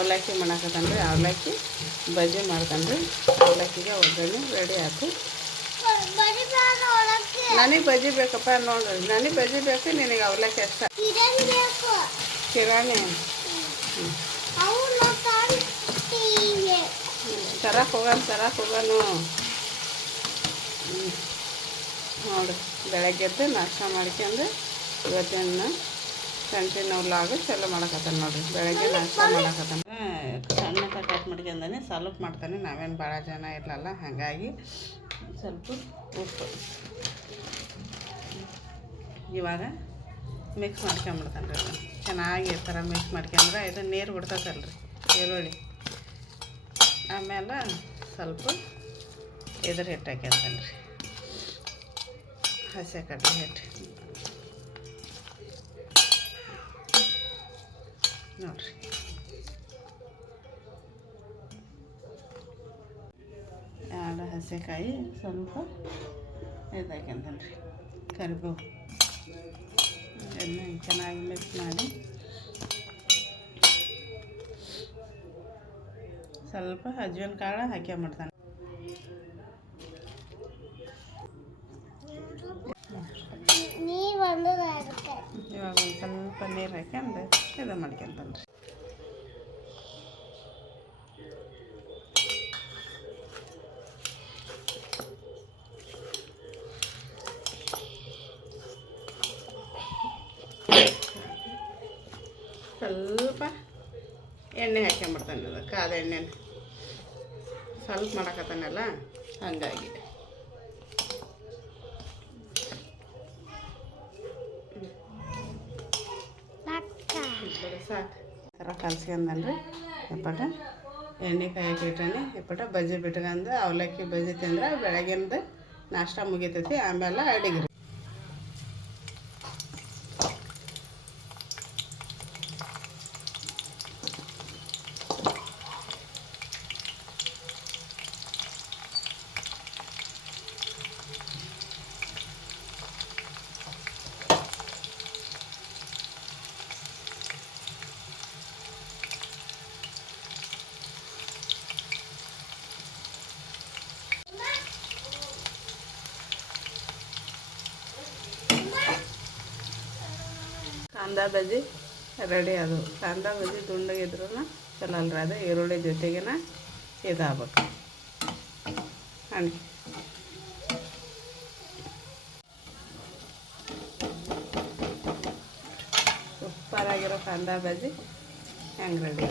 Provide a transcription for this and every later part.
ಅವಲಕ್ಕಿ ಮಾಡಾಕತ್ತಾನ ರೀ ಅವಲಕ್ಕಿ, ಬಜ್ಜಿ ಮಾಡ್ತಾನೆ ಅವಲಕ್ಕಿಗೆ ಒಗ್ಗರಣೆ ರೆಡಿ ಆಯ್ತು ನನಗೆ ಬಜ್ಜಿ ಬೇಕಪ್ಪ ನೋಡ್ರಿ. ನನಗೆ ಬಜ್ಜಿ ಬೇಕು, ನಿನಗೆ ಅವಲಕ್ಕಿ ಅಷ್ಟ. ಕಿರಾಣಿ. ತರಕ್ಕೆ ಹೋಗೋಣ ತರಕ್ಕೆ ಹ್ಮ್. ನೋಡ್ರಿ. ಬೆಳಗ್ಗೆ ಎದ್ದು ನಾಷ್ಟ ಮಾಡ್ಕೊಂಡು ಇವತ್ತಿನ ಕಂಟಿನ್ಯೂ ಲಾಗ ಚಲೋ ಮಾಡಕತ್ತಾನ ನೋಡ್ರಿ. ಬೆಳಗ್ಗೆ ನಾಷ್ಟ ಮಾಡಕತ್ತಾನ. ಸಣ್ಣ ಕಟ್ ಮಾಡ್ಕೊಂಡಾನೆ ಸ್ವಲ್ಪ ಮಾಡ್ತಾನೆ ನಾವೇನು ಭಾಳ ಜನ ಇರಲ್ಲ ಹಾಗಾಗಿ ಸ್ವಲ್ಪ ಉಪ್ಪು. ಇವಾಗ ಮಿಕ್ಸ್ ಮಾಡ್ಕೊಂಬಿಡ್ತಾನೆ ರೀ. ಚೆನ್ನಾಗಿ ಈ ಥರ ಮಿಕ್ಸ್ ಮಾಡ್ಕೊಂಡ್ರೆ ಇದು ನೀರು ಬಿಡ್ತೈತಲ್ರಿ ಈರುಳ್ಳಿ. ಆಮೇಲೆ ಸ್ವಲ್ಪ ಇದ್ರ ಹಿಟ್ಟು ಹಾಕ್ಯಂತಾನೆ ರೀ ಹಸಿ ಕಡ್ಲೆ ಹಿಟ್ಟು. ನೋಡ್ರಿ. ಎರಡು ಹಸೆಕಾಯಿ, ಸ್ವಲ್ಪ ಇದು ಹಾಕ್ಯಂತಾನೆ ರೀ ಕರಿಬೇವು. ಇದನ್ನ ಚೆನ್ನಾಗಿ ಮಿಕ್ಸ್ ಮಾಡಿ. ಸ್ವಲ್ಪ ಅಜ್ವನ್ ಕಾಳು ಹಾಕ್ಕೊಂಬಿಡ್ತಾನೆ ಮಾಡ್ತಾನೆ. ಅದಕ್ಕೆ ಇವಾಗ ಒಂದು ಸ್ವಲ್ಪ ನೀರು ಹಾಕ್ಯಂಡು ಇದು ಮಾಡ್ಕೊಂತಾನೆ. ರೀ ಸ್ವಲ್ಪ ಎಣ್ಣೆ ಹಾಕ್ಕೊಂಬಿಡ್ತಾನೆ ಅದು ಕಾದ ಎಣ್ಣೆನ. ಸ್ವಲ್ಪ ಮಾಡಕತ್ತಾನಲ್ಲ, ಹಂಗಾಗಿ. ಸಾಕು. ಥರ ಕಲ್ಸ್ಕೊಂಡನ್ರಿ ಎಪ್ಪಟ? ಎಣ್ಣೆ ಕಾಯಕ್ಕೆ ಇಟ್ಟಾನೆ ಇಪ್ಪಟ ಬಜ್ಜಿ ಬಿಟ್ಕಂದು, ಅವಲಕ್ಕಿ ಬಜ್ಜಿ ತಿಂದ್ರೆ ಬೆಳಗಿಂದ ನಾಷ್ಟ ಮುಗಿತೈತಿ ಆಮೇಲೆ ಅಡಿಗೆ ಕಾಂದ ಬಜ್ಜಿ ರೆಡಿ ಅದು. ಕಾಂದ ಬಜ್ಜಿ ದುಂಡಗಿದ್ರು ಚಲೋ ಅಲ್ರಿ ಅದು. ಈರುಳ್ಳಿ ಜೊತೆಗಿನ ಇದಾಗಬೇಕು. ಹಣ್ಣು ಸೂಪರಾಗಿರೋ ಕಾಂದ ಬಜ್ಜಿ ಹೆಂಗೆ ರೆಡಿ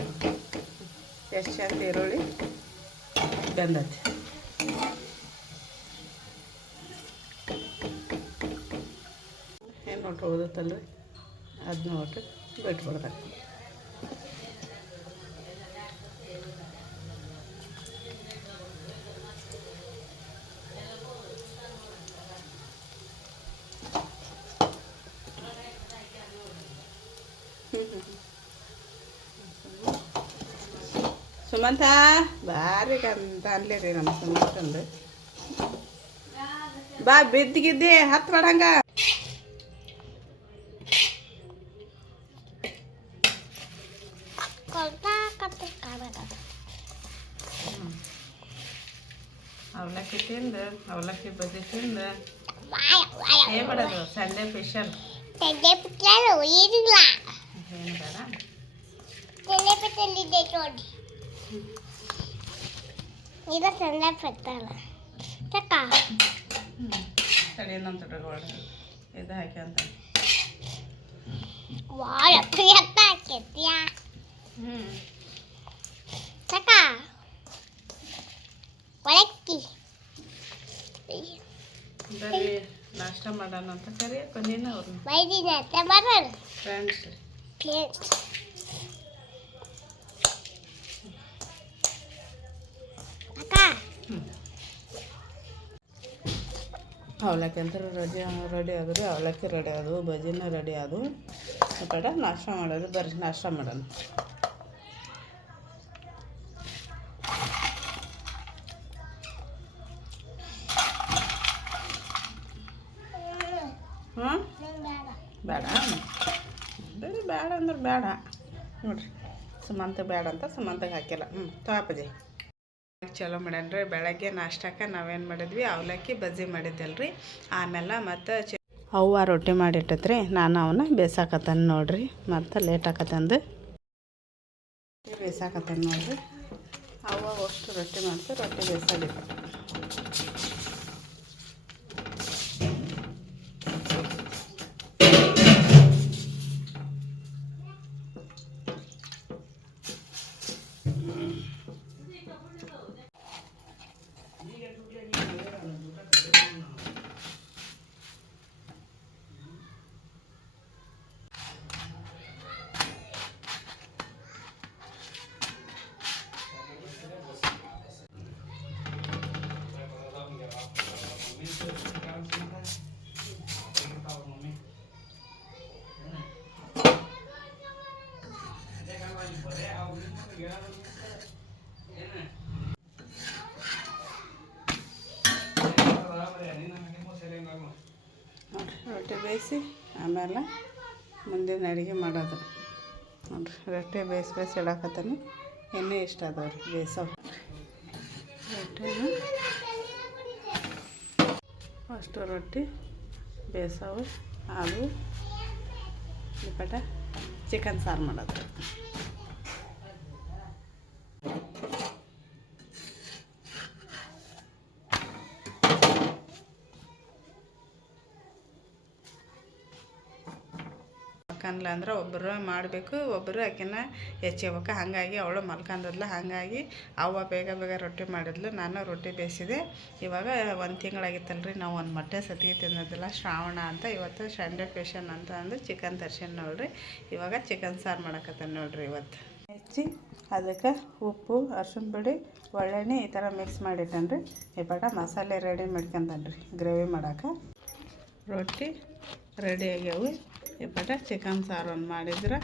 ಎಷ್ಟು ಚಂದ ಈರುಳ್ಳಿ ಬೆಂದತಿ. ಏನು ಒಟ್ಟು ಓದುತ್ತಲ್ರಿ ಅದನ್ನ ಒಟ್ಟು ಬಿಟ್ಬಿಡ್ಬೇಕು ಸುಮಂತ ಭಾರಿ ಅಂತ ಅನ್ಲೇರಿ ನಮ್ಮ ಸುಮಂತಂದು. ಬಾ ಬಿದ್ದಿಗಿದ್ದೆ ಹತ್ತು ಮಾಡಂಗ ಕೊಡ್ತಾ ಕಾಣಕ ಅವಲಕ್ಕಿ ತಿಂದು ಅವಲಕ್ಕಿ ಬಜ್ಜಿ ತಿಂದು. ಏನ್ ಮಾಡೋದು? ಸಂಡೆ ಸ್ಪೆಷಲ್ ಸಂಡೆ ಪುಟ್ಟಲು ಏನಿಲ್ಲ. ಏನು ಬೇಡ? ತೆಲೆ ಪೆಟ್ಟಲ್ಲಿದೆ ನೋಡಿ. ಇದು ಸಣ್ಣ ಪೆಟ್ಟಲ್ಲ ಚಕ್ಕ ತಡಿ ಇನ್ನೊಂದು ತಗೊಳ್ಳ ಇದು ಹಾಕ್ಯಂತ ವಾಯ ಪ್ರಿಯತ್ತ ಹಾಕೈತಿಯಾ ಚಕ್ಕ ಒಳಕ್ಕಿ. ಬರೀ ನಾಷ್ಟ ಮಾಡೋಣ ಅಂತ ಕರಿಯಪ್ಪ ನೀನು ಅವ್ರನ್ನ? ಬೈದಿನ ಬರೋಣ ಫ್ರೆಂಡ್ಸ್ ಪ್ಲೇಟ್ ಅಕ್ಕ. ಅವಲಕ್ಕಿ ಅಂತ ರೆಡಿ ರೆಡಿ ಆದ್ರೆ ಅವಲಕ್ಕಿ ರೆಡಿ ಆದವು ಬಜಿನ ರೆಡಿ ಆದವು ಬೇಡ ನಾಷ್ಟ ಮಾಡೋದು ಬರ್ರಿ ನಾಷ್ಟ ಮಾಡೋಣ. ಬೇಡ. ಬರೀ ಬೇಡ ಅಂದ್ರೆ ಬೇಡ. ನೋಡ್ರಿ, ಸುಮಂತ ಬೇಡ ಅಂತ ಸುಮಂತಗೆ ಹಾಕಿಲ್ಲ. ಹ್ಞೂ ತಾಪಜಿ ಚಲೋ ಮಾಡ್ಯಾನ್ರಿ. ಬೆಳಗ್ಗೆ ನಾಷ್ಟಕ್ಕೆ ನಾವೇನು ಮಾಡಿದ್ವಿ? ಅವಲಕ್ಕಿ ಬಜ್ಜಿ ಮಾಡಿದ್ದಲ್ರಿ. ಆಮೇಲೆ ಮತ್ತು ಚ ಅವ್ವ ರೊಟ್ಟಿ ಮಾಡಿಟ್ಟತ್ರಿ. ನಾನು ಅವನ್ನ ಬೇಸಾಕತ್ತಾನೆ ನೋಡ್ರಿ. ಮತ್ತು ಲೇಟ್ ಆಕತ್ತಂದು. ಬೇಸಾಕತ್ತಾನೆ ನೋಡ್ರಿ. ಅವ್ವ ಅಷ್ಟು ರೊಟ್ಟಿ ಮಾಡ್ತು ರೊಟ್ಟಿ ಬೇಸಾಡಿಟ್ಟು ಬೇಯಿಸಿ ಆಮೇಲೆ ಮುಂದಿನ ಅಡುಗೆ ಮಾಡೋದು. ನೋಡ್ರಿ, ರೊಟ್ಟಿ ಬೇಯಿಸಿ ಬೇಯಿಸಿ ಇಡಾಕತ್ತಾನೆ. ಎಣ್ಣೆ ಇಷ್ಟ ಅದಾವ್ರಿ, ಬೇಯಿಸೋ. ರೊಟ್ಟಿನ ಅಷ್ಟು ರೊಟ್ಟಿ, ಬೇಯಿಸವು, ಹಾಲು ನಿಪಟ ಚಿಕನ್ ಸಾರು ಮಾಡೋದು. ಮಲ್ಕಂದ್ಲ ಅಂದ್ರೆ ಒಬ್ಬರು ಮಾಡಬೇಕು ಒಬ್ಬರು ಆಕಿನ ಹೆಚ್ಚಬೇಕು ಹಾಗಾಗಿ ಅವಳು ಮಲ್ಕಂದದ್ಲ ಹಾಗಾಗಿ ಅವ್ವ ಬೇಗ ಬೇಗ ರೊಟ್ಟಿ ಮಾಡಿದ್ಲು, ನಾನು ರೊಟ್ಟಿ ಬೇಯಿಸಿದೆ. ಇವಾಗ ಒಂದು ತಿಂಗಳಾಗಿತ್ತಲ್ರಿ, ನಾವು ಒಂದು ಮೊಟ್ಟೆ ಸತಿಗೆ ತಿನ್ನೋದಿಲ್ಲ ಶ್ರಾವಣ ಅಂತ ಇವತ್ತು ಸಂಡೆ ಫೇಷನ್ ಅಂತ ಅಂದು ಚಿಕನ್ ತರ್ಸೀನಿ ನೋಡ್ರಿ. ಇವಾಗ ಚಿಕನ್ ಸಾರು ಮಾಡಕತ್ತಾನ ನೋಡ್ರಿ ಇವತ್ತು. ಹೆಚ್ಚಿ ಅದಕ್ಕೆ ಉಪ್ಪು ಅರ್ಶಿನ ಪುಡಿ, ಒಳ್ಳೆಣ್ಣೆ ಈ ಥರ ಮಿಕ್ಸ್ ಮಾಡಿಟ್ಟನ್ರಿ. ಇವಾಗ ಮಸಾಲೆ ರೆಡಿ ಮಾಡ್ಕೊಂತಾನ್ರಿ ಗ್ರೇವಿ ಮಾಡೋಕೆ. ರೊಟ್ಟಿ ರೆಡಿ ಆಗ್ಯಾವು. ಇಪ್ಪಟ ಚಿಕನ್ ಸಾರು ಒಂದು ಮಾಡಿದ್ರೆ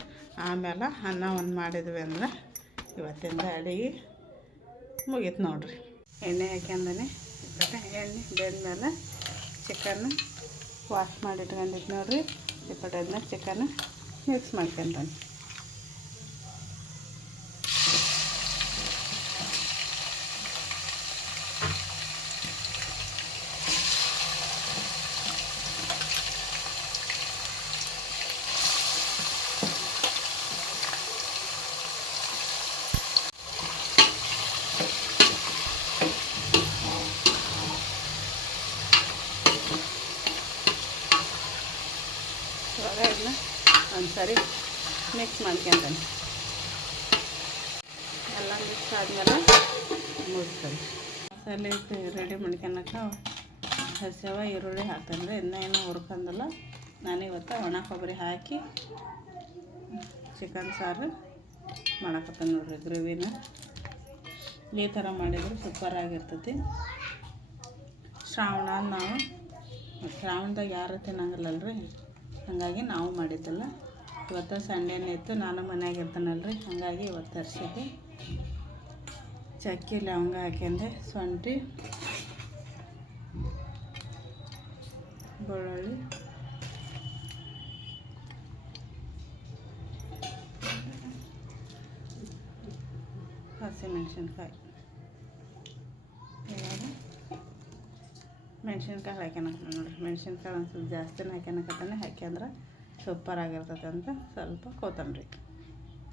ಆಮೇಲೆ ಅನ್ನ ಒಂದು ಮಾಡಿದ್ವಿ ಅಂದ್ರೆ ಇವತ್ತಿಂದ ಅಡುಗೆ ಮುಗೀತು ನೋಡ್ರಿ. ಎಣ್ಣೆ ಹಾಕ್ಯಂದನೆ. ಇಪ್ಪಟ ಎಣ್ಣೆ ಬೆಂದ್ಮೇಲೆ ಚಿಕನ್ ವಾಶ್ ಮಾಡಿಟ್ಕೊಂಡಿದ್ದು ನೋಡಿರಿ. ಇಪ್ಪಟ ಅದನ್ನ ಚಿಕನ್ ಮಿಕ್ಸ್ ಮಾಡ್ಕೊಂತಾನೆ ಇವಾಗ ಇದನ್ನ ಒಂದು ಸರಿ ಮಿಕ್ಸ್ ಮಾಡ್ಕೊಂತೀನಿ. ಎಲ್ಲ ಮಿಕ್ಸ್ ಆದಮೇಲೆ ಮುಗಿಸ್ತಾನೆ. ಮಸಾಲೆ ರೆಡಿ ಮಾಡ್ಕೊಳಕ್ಕೆ ಹಸಿವ ಈರುಳ್ಳಿ ಹಾಕ್ತಾನೆ. ಇನ್ನೂ ಏನೂ ಹುರ್ಕೊಂಡಲ್ಲ ನಾನಿವತ್ತು ಒಣ ಕೊಬ್ಬರಿ ಹಾಕಿ ಚಿಕನ್ ಸಾರು ಮಾಡಕತ್ತ ನೋಡ್ರಿ ಗ್ರೇವಿನ ಈ ಥರ ಮಾಡಿದ್ರೆ ಸೂಪರ್ ಆಗಿರ್ತೈತಿ. ಶ್ರಾವಣ ನಾವು ಶ್ರಾವಣದಾಗ ಯಾರು ತಿನ್ನಂಗಿಲ್ಲಲ್ರಿ? ಹಾಗಾಗಿ ನಾವು ಮಾಡಿದ್ದಲ್ಲ. ಇವತ್ತು ಸಂಡೇನೇ ಇತ್ತು, ನಾನು ಮನ್ಯಾಗ ಇರ್ತಾನಲ್ರಿ, ಹಾಗಾಗಿ ಇವತ್ತು ತರಿಸಿದ್ದೆ. ಚಕ್ಕೆ, ಲವಂಗ ಹಾಕ್ಯಂಡೆ ಸೊಂಟಿ ಬೆಳ್ಳುಳ್ಳಿ. ಹಸಿಮೆಣ್ಸಿನ್ಕಾಯಿ. ಮೆಣ್ಸಿನ್ಕಾಯಿ ಹಾಕ್ಯನಕ ನೋಡ್ರಿ. ಮೆಣ್ಸಿನ್ಕಾಯಿ ಒಂದು ಸ್ವಲ್ಪ ಜಾಸ್ತಿನೇ ಹಾಕ್ಯನಕತ್ತಾನೆ ಹಾಕ್ಯಂದ್ರೆ ಸೂಪರ್ ಆಗಿರ್ತೈತೆ ಅಂತ ಸ್ವಲ್ಪ ಕೊತ್ತಂಬರಿ.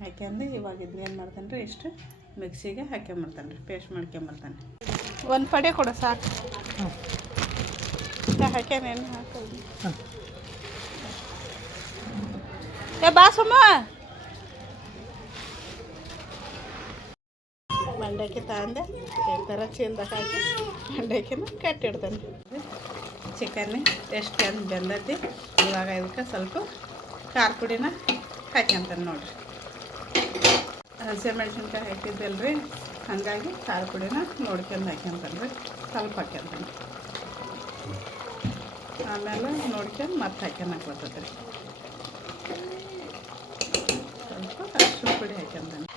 ಹಾಕ್ಯಂದು ಇವಾಗ ಇದನ್ನೇನು ಮಾಡ್ತಾನೆ ರೀ ಇಷ್ಟು ಮಿಕ್ಸಿಗೆ ಹಾಕ್ಯಂಬರ್ತಾನೆ ರೀ, ಪೇಸ್ಟ್ ಮಾಡ್ಕೊಂಬರ್ತಾನೆ ಒಂದು ಪಡೆ ಕೊಡು ಸಾಕು. ಹಾಕ್ಯಾನೇನು ಹಾಕೋದು? ಏ ಬಾಸಮ್ಮ ಮಂಡಕ್ಕಿ ತಂದೆ, ಈ ಥರ ಚೀಲ್ದಾಗ ಹಾಕಿ ಮಂಡಕ್ಕಿನ ಕಟ್ಟಿಡ್ತಾನೆ ಚಿಕನ್ ಎಷ್ಟು ಚೆಂದ ಬೆಂದೈತಿ ಇವಾಗ ಇದಕ್ಕೆ ಸ್ವಲ್ಪ ಖಾರ ಪುಡಿನ ಹಾಕ್ಯಂತಾನೆ ನೋಡ್ರಿ. ಹಸಿಮೆಣ್ಸಿನ್ಕಾಯಿ ಹಾಕಿದ್ದಲ್ರಿ? ಹಾಗಾಗಿ ಖಾರ ಪುಡಿನ ನೋಡ್ಕೊಂಡು ಹಾಕ್ಯಂತಾನೆ ರೀ ಸ್ವಲ್ಪ ಹಾಕ್ಯಂತಾನೆ ಆಮೇಲೆ ನೋಡ್ಕೊಂಡು ಮತ್ತೆ ಹಾಕ್ಯನಕ್ಕೆ ಬರ್ತದೆ ರೀ ಸ್ವಲ್ಪ ಅರಿಶಿನ ಪುಡಿ ಹಾಕ್ಯಂತಾನೆ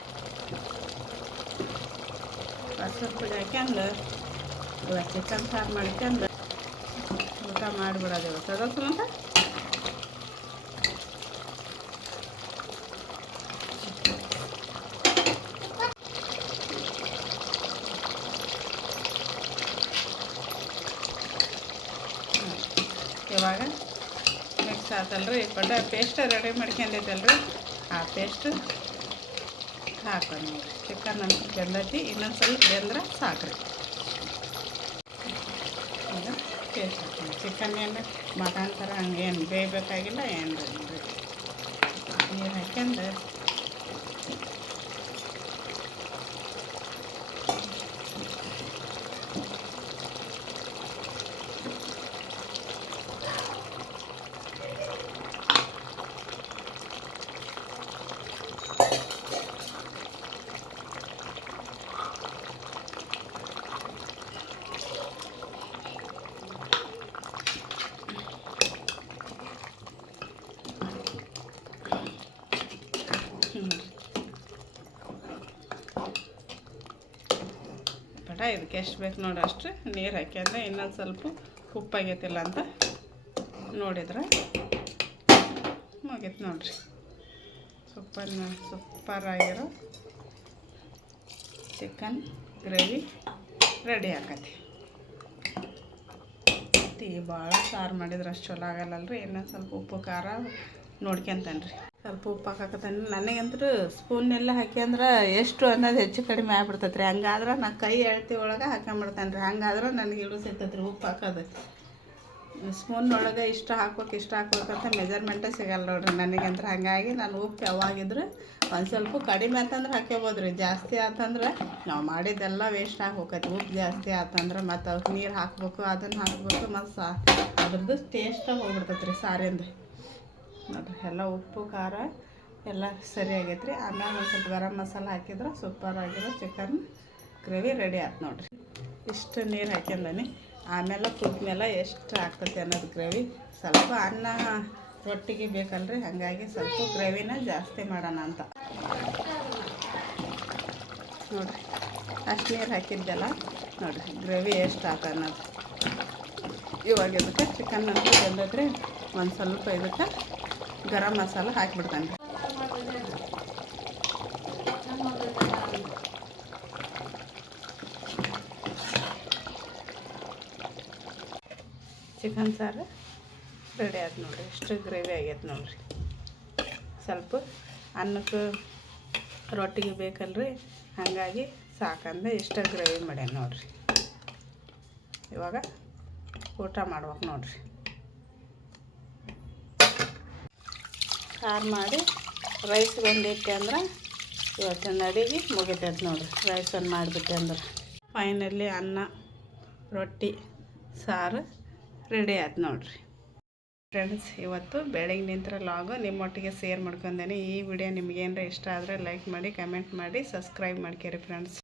ಅರಿಶಿನ ಪುಡಿ ಹಾಕ್ಯಂದು ಚಿಕನ್ ಸಾರು ಮಾಡ್ಕೊಂಡು ಊಟ ಮಾಡಿಬಿಡೋದು ಇವತ್ತು. ಅದ ಸುಮಂತ ಇವಾಗ ಮಿಕ್ಸ್ ಆತಲ್ರಿ ಪಡ್ಡ ಪೇಸ್ಟ್ ರೆಡಿ ಮಾಡ್ಕೊಂಡಿದ್ದಲ್ರಿ. ಆ ಪೇಸ್ಟ್ ಹಾಕೋಣ ಚಿಕನ್ ಅಂತ ಬೆಂದೈತಿ ಇನ್ನೊಂದು ಸ್ವಲ್ಪ ಬೆಂದ್ರೆ ಸಾಕ್ರಿ. ಈಗ ಪೇಸ್ಟ್ ಚಿಕನ್ ಏನು, ಮಟನ್ ಥರ ಹಂಗೇನು ಬೇಯಬೇಕಾಗಿಲ್ಲ ಏನು ನೀರು ಹಾಕ್ಯಂಡು ಬೇಡ ಇದಕ್ಕೆ ಎಷ್ಟು ಬೇಕು ನೋಡಿ ಅಷ್ಟು ನೀರು ಹಾಕ್ಯಂದ್ರೆ ಇನ್ನೊಂದು ಸ್ವಲ್ಪ ಉಪ್ಪಾಗೈತಿಲ್ಲ ಅಂತ ನೋಡಿದ್ರೆ ಮುಗೀತು ನೋಡಿರಿ. ಸೂಪರ್ ಸೂಪರ್ ಆಗಿರೋ ಚಿಕನ್ ಗ್ರೇವಿ ರೆಡಿ ಆಕತಿ. ಭಾಳ ಸಾರು ಮಾಡಿದ್ರೆ ಅಷ್ಟು ಚಲೋ ಆಗಲ್ಲಲ್ರಿ, ಇನ್ನೊಂದು ಸ್ವಲ್ಪ ಉಪ್ಪು ಖಾರ ನೋಡ್ಕೊಂತಾನೆ ಸ್ವಲ್ಪ ಉಪ್ಪು ಹಾಕಕತ್ತಾನೆ ನನಗಂತೂ ಹಾಕಿ ಹಾಕ್ಯಂದ್ರೆ ಎಷ್ಟು ಅನ್ನೋದು ಹೆಚ್ಚು ಕಡಿಮೆ ಆಗ್ಬಿಡ್ತೈತೆ ರೀ. ಹಂಗಾದ್ರೆ ನಾ ಕೈ ಎಳ್ತಿ ಒಳಗೆ ಹಾಕೊಂಬಿಡ್ತಾನೆ ರೀ. ಹಂಗಾದ್ರೆ ನನಗೆ ಇಳು ಸಿಗ್ತೈತೆ ರೀ ಉಪ್ಪು ಹಾಕೋದು. ಸ್ಪೂನ್ ಒಳಗೆ ಇಷ್ಟು ಹಾಕ್ಬೇಕು, ಇಷ್ಟು ಹಾಕ್ಬೇಕಂತ ಮೆಜರ್ಮೆಂಟೇ ಸಿಗಲ್ಲ ನೋಡ್ರಿ ನನಗಂದ್ರೆ ಹಾಗಾಗಿ ನಾನು ಉಪ್ಪು ಯಾವಾಗಿದ್ರೆ ಒಂದು ಸ್ವಲ್ಪ ಕಡಿಮೆ ಅಂತಂದ್ರೆ ಹಾಕ್ಯಬೋದು ರೀ. ಜಾಸ್ತಿ ಆತಂದ್ರೆ ನಾವು ಮಾಡಿದ್ದೆಲ್ಲ ವೇಸ್ಟ್ ಆಗಿ ಉಪ್ಪು ಜಾಸ್ತಿ ಆತಂದ್ರೆ ಮತ್ತು ಅವ್ಕೆ ನೀರು ಹಾಕ್ಬೇಕು, ಅದನ್ನು ಹಾಕ್ಬೇಕು, ಮತ್ತು ಸಾ ಅದ್ರದ್ದು ಟೇಸ್ಟಾಗಿ ಹೋಗ್ಬಿಡ್ತೈತೆ ರೀ ಸಾರಿಂದು. ನೋಡ್ರಿ ಎಲ್ಲ ಉಪ್ಪು, ಖಾರ ಎಲ್ಲ ಸರಿ ಆಗೈತೆ ಆಮೇಲೆ ಒಂದು ಸ್ವಲ್ಪ ಗರಂ ಮಸಾಲ ಹಾಕಿದ್ರೆ ಸೂಪರ್ ಆಗಿರೋ ಚಿಕನ್ ಗ್ರೇವಿ ರೆಡಿ ಆಯ್ತು ನೋಡಿರಿ. ಇಷ್ಟು ನೀರು ಹಾಕ್ಯಂದನಿ. ಆಮೇಲೆ ಮೇಲೆ ಎಷ್ಟು ಆಗ್ತೈತೆ ಅನ್ನೋದು ಗ್ರೇವಿ ಸ್ವಲ್ಪ ಅನ್ನ ರೊಟ್ಟಿಗೆ ಬೇಕಲ್ರಿ, ಹಾಗಾಗಿ ಸ್ವಲ್ಪ ಗ್ರೇವಿನ ಜಾಸ್ತಿ ಮಾಡೋಣ ಅಂತ. ನೋಡಿರಿ, ಅಷ್ಟು ನೀರು ಹಾಕಿದ್ದೆಲ್ಲ ನೋಡಿರಿ ಗ್ರೇವಿ ಎಷ್ಟು ಆತ ಅನ್ನೋದು. ಇವಾಗ ಇದಕ್ಕೆ ಚಿಕನ್ ಅಂತ ಬಂದೈತ್ರಿ ಒಂದು ಸ್ವಲ್ಪ ಇದಕ್ಕೆ ಗರಂ ಮಸಾಲ ಹಾಕಿಬಿಡ್ತಾನೆ. ಚಿಕನ್ ಸಾರು ರೆಡಿ ಆಯ್ತು ನೋಡಿರಿ. ಎಷ್ಟು ಗ್ರೇವಿ ಆಗೈತೆ ನೋಡಿರಿ. ಸ್ವಲ್ಪ ಅನ್ನಕ್ಕೆ ರೊಟ್ಟಿಗೆ ಬೇಕಲ್ರಿ. ಹಾಗಾಗಿ ಸಾಕಂದ್ರೆ ಇಷ್ಟ ಗ್ರೇವಿ ಮಾಡ್ಯಾನ ನೋಡಿರಿ. ಇವಾಗ ಊಟ ಮಾಡ್ಬೇಕು ನೋಡ್ರಿ. ಸಾರು ಮಾಡಿ ರೈಸ್ ಬಂದೈತೆ ಅಂದ್ರೆ ಇವತ್ತಿನ ಅಡಿಗೆ ಮುಗಿತೈತೆ ನೋಡಿರಿ. ರೈಸ್ ಒಂದು ಮಾಡಿಬಿಟ್ಟೆ ಅಂದ್ರೆ ಫೈನಲಿ ಅನ್ನ, ರೊಟ್ಟಿ, ಸಾರು ರೆಡಿ ಆಯ್ತು ನೋಡಿರಿ. ಫ್ರೆಂಡ್ಸ್ ಇವತ್ತು ಬೆಳಗ್ಗೆ ನಿಂತರ ಲಾಗು ನಿಮ್ಮೊಟ್ಟಿಗೆ ಶೇರ್ ಮಾಡ್ಕೊಂಡೇನೆ. ಈ ವಿಡಿಯೋ ನಿಮಗೇನರ ಇಷ್ಟ ಆದರೆ ಲೈಕ್ ಮಾಡಿ ಕಮೆಂಟ್ ಮಾಡಿ ಸಬ್ಸ್ಕ್ರೈಬ್ ಮಾಡ್ಕೊರಿ ಫ್ರೆಂಡ್ಸ್